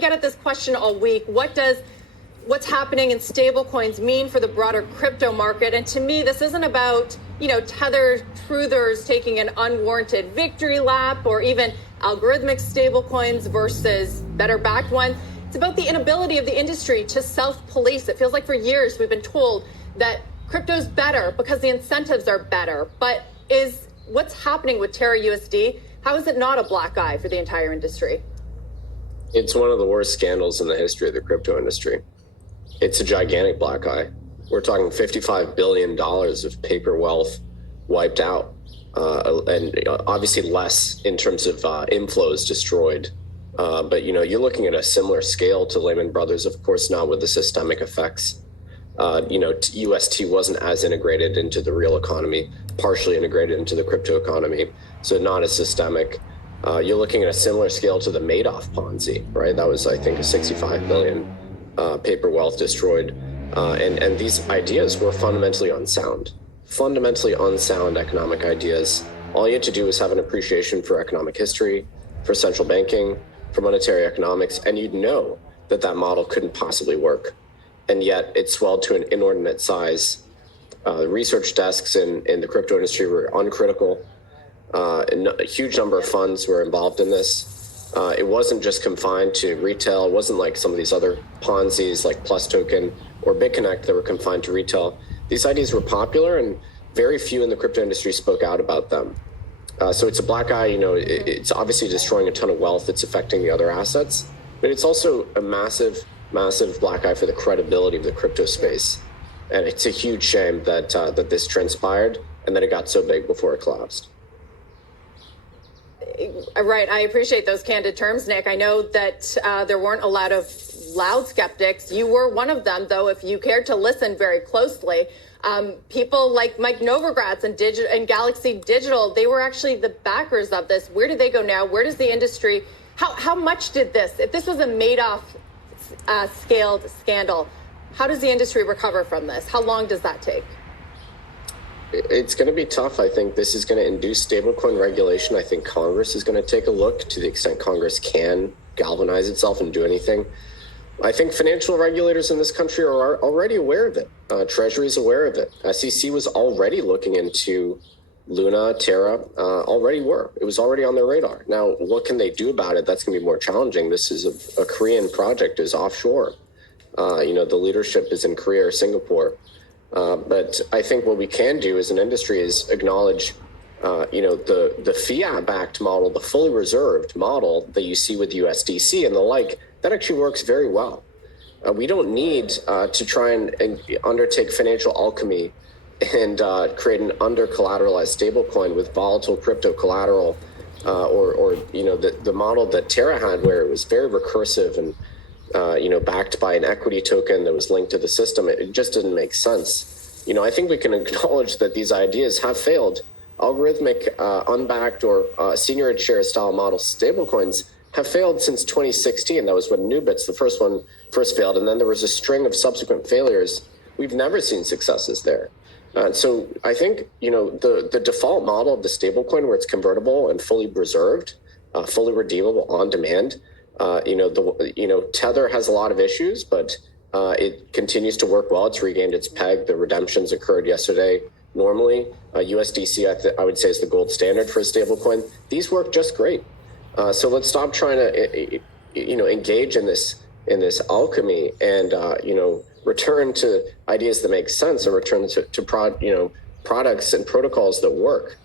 get at this question all week. What does what's happening in stablecoins mean for the broader crypto market? And to me, this isn't about, Tether truthers taking an unwarranted victory lap or even algorithmic stablecoins versus better backed ones. It's about the inability of the industry to self-police. It feels like for years we've been told that crypto's better because the incentives are better. But is what's happening with Terra USD, how is it not a black eye for the entire industry? It's one of the worst scandals in the history of the crypto industry. It's a gigantic black eye. We're talking $55 billion of paper wealth wiped out, and obviously less in terms of inflows destroyed. But you're looking at a similar scale to Lehman Brothers, of course, not with the systemic effects. UST wasn't as integrated into the real economy, partially integrated into the crypto economy, so not as systemic. You're looking at a similar scale to the Madoff Ponzi, right? That was, I think, a 65 billion paper wealth destroyed. And these ideas were fundamentally unsound economic ideas. All you had to do was have an appreciation for economic history, for central banking, for monetary economics, and you'd know that that model couldn't possibly work. And yet it swelled to an inordinate size. Research desks in the crypto industry were uncritical. And a huge number of funds were involved in this. It wasn't just confined to retail. It wasn't like some of these other Ponzi's like Plus Token or BitConnect that were confined to retail. These ideas were popular and very few in the crypto industry spoke out about them. So it's a black eye, it's obviously destroying a ton of wealth. It's affecting the other assets, but it's also a massive black eye for the credibility of the crypto space. And it's a huge shame that this transpired and that it got so big before it collapsed. Right. I appreciate those candid terms, Nick. I know that there weren't a lot of loud skeptics. You were one of them, though, if you cared to listen very closely. People like Mike Novogratz and Galaxy Digital, they were actually the backers of this. Where do they go now? Where does the industry, how much did this, if this was a Madoff scaled scandal, how does the industry recover from this? How long does that take? It's going to be tough. I think this is going to induce stablecoin regulation. I think Congress is going to take a look to the extent Congress can galvanize itself and do anything. I think financial regulators in this country are already aware of it. Treasury is aware of it. SEC was already looking into Luna, Terra, already were. It was already on their radar. Now, what can they do about it? That's going to be more challenging. This is a Korean project, is offshore. The leadership is in Korea or Singapore. But I think what we can do as an industry is acknowledge, the fiat-backed model, the fully reserved model that you see with USDC and the like, that actually works very well. We don't need to try and undertake financial alchemy and create an under-collateralized stablecoin with volatile crypto collateral, or the model that Terra had, where it was very recursive and backed by an equity token that was linked to the system. It just didn't make sense. I think we can acknowledge that these ideas have failed. Algorithmic, unbacked or senior share style model stablecoins have failed since 2016. That was when Nubits, the first one, first failed. And then there was a string of subsequent failures. We've never seen successes there. So I think, the default model of the stablecoin, where it's convertible and fully reserved, fully redeemable on demand, Tether has a lot of issues, but it continues to work well. It's regained its peg. The redemptions occurred yesterday. Normally, USDC, I would say, is the gold standard for a stablecoin. These work just great. So let's stop trying to, engage in this alchemy and, return to ideas that make sense and return to products and protocols that work.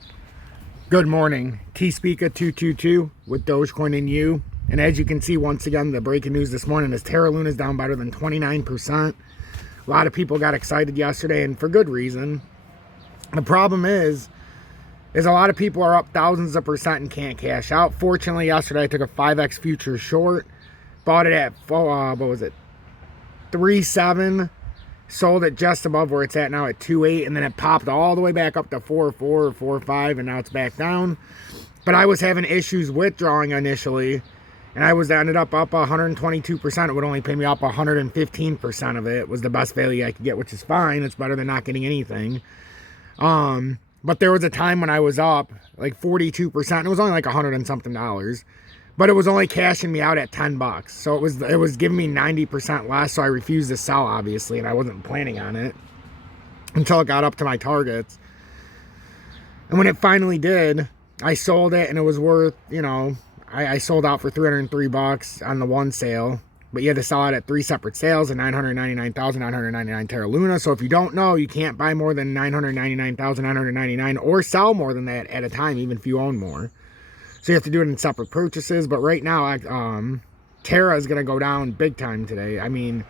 Good morning. T-Speaker222 with Dogecoin and you. And as you can see, once again, the breaking news this morning is Terra Luna is down better than 29%. A lot of people got excited yesterday, and for good reason. The problem is a lot of people are up thousands of percent and can't cash out. Fortunately, yesterday I took a 5x future short, bought it at 3.7, sold it just above where it's at now at 2.8, and then it popped all the way back up to 4.4 or 4.5, and now it's back down. But I was having issues withdrawing initially, and I ended up 122%. It would only pay me up 115% of it. It was the best value I could get, which is fine. It's better than not getting anything. But there was a time when I was up like 42%. It was only like $100 and something. but it was only cashing me out at $10. So it was giving me 90% less. So I refused to sell, obviously, and I wasn't planning on it until it got up to my targets. And when it finally did, I sold it, and it was worth, you know, I sold out for $303 on the one sale, but you had to sell it at 3 separate sales at 999,999 Terra Luna. So if you don't know, you can't buy more than 999,999 or sell more than that at a time, even if you own more. So you have to do it in separate purchases. But right now, Terra is going to go down big time today. I mean,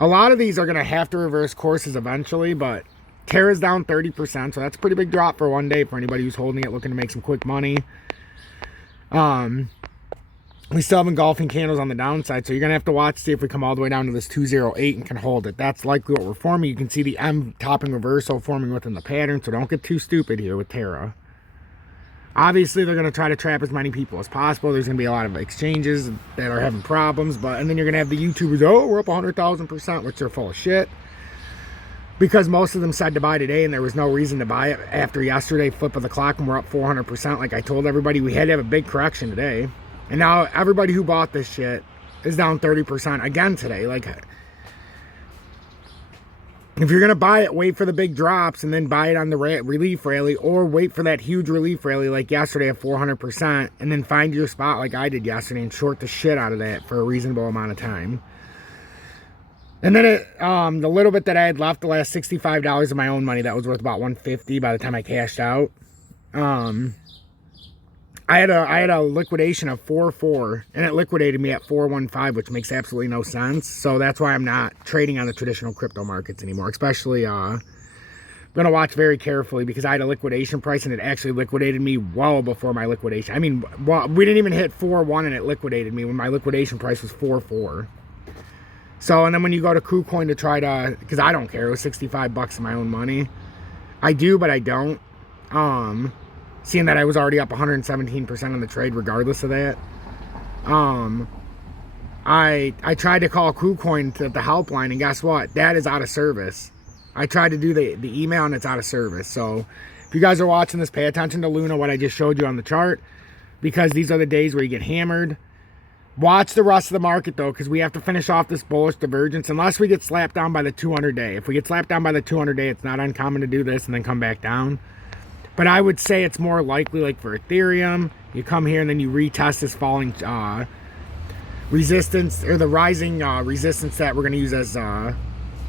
a lot of these are going to have to reverse courses eventually, but Terra's down 30%, so that's a pretty big drop for one day for anybody who's holding it, looking to make some quick money. We still have engulfing candles on the downside, so you're going to have to watch, see if we come all the way down to this 208 and can hold it. That's likely what we're forming. You can see the M topping reversal forming within the pattern, so don't get too stupid here with Terra. Obviously, they're going to try to trap as many people as possible. There's going to be a lot of exchanges that are having problems, and then you're going to have the YouTubers, oh, we're up 100,000%, which are full of shit. Because most of them said to buy today, and there was no reason to buy it after yesterday, flip of the clock, and we're up 400%. Like I told everybody, we had to have a big correction today. And now everybody who bought this shit is down 30% again today. Like, if you're going to buy it, wait for the big drops and then buy it on the relief rally, or wait for that huge relief rally like yesterday at 400% and then find your spot like I did yesterday and short the shit out of that for a reasonable amount of time. And then the little bit that I had left, the last $65 of my own money, that was worth about $150 by the time I cashed out. I had a liquidation of 4.4, and it liquidated me at 4.15, which makes absolutely no sense. So that's why I'm not trading on the traditional crypto markets anymore. Especially, I'm gonna watch very carefully, because I had a liquidation price and it actually liquidated me well before my liquidation. I mean, well, we didn't even hit 4.1 and it liquidated me when my liquidation price was 4.4. So, and then when you go to KuCoin to try to, because I don't care, it was $65 of my own money. I do, but I don't. Seeing that I was already up 117% on the trade regardless of that. I tried to call KuCoin to the helpline, and guess what? That is out of service. I tried to do the email, and it's out of service. So if you guys are watching this, pay attention to Luna, what I just showed you on the chart, because these are the days where you get hammered. Watch the rest of the market, though, because we have to finish off this bullish divergence unless we get slapped down by the 200-day. If we get slapped down by the 200-day, it's not uncommon to do this and then come back down. But I would say it's more likely, like for Ethereum, you come here and then you retest this falling resistance, or the rising resistance that we're going to use as, or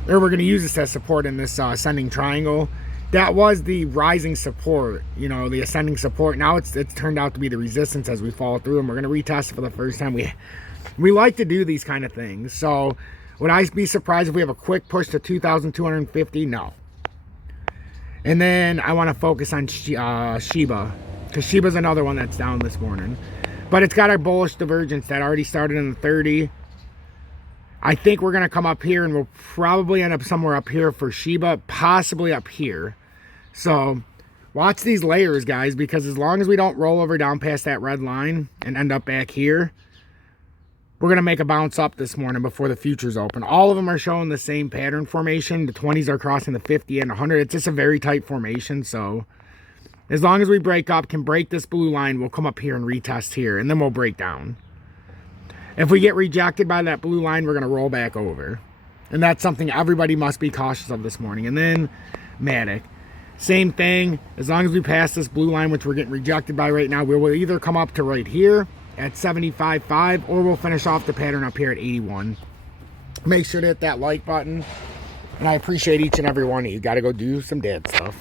we're going to use this as support in this ascending triangle. That was the rising support, you know, the ascending support. Now it's turned out to be the resistance as we fall through, and we're going to retest it for the first time. We like to do these kind of things. So would I be surprised if we have a quick push to 2,250? No. And then I want to focus on Shiba, because Shiba's another one that's down this morning. But it's got our bullish divergence that already started in the 30. I think we're going to come up here, and we'll probably end up somewhere up here for Shiba, possibly up here. So watch these layers, guys, because as long as we don't roll over down past that red line and end up back here, we're going to make a bounce up this morning before the futures open. All of them are showing the same pattern formation. The 20s are crossing the 50 and 100. It's just a very tight formation. So as long as we break up, can break this blue line, we'll come up here and retest here, and then we'll break down. If we get rejected by that blue line, we're going to roll back over. And that's something everybody must be cautious of this morning. And then Matic. Same thing. As long as we pass this blue line, which we're getting rejected by right now, we will either come up to right here at 75.5, or we'll finish off the pattern up here at 81. Make sure to hit that like button. And I appreciate each and every one of you. Got to go do some dad stuff.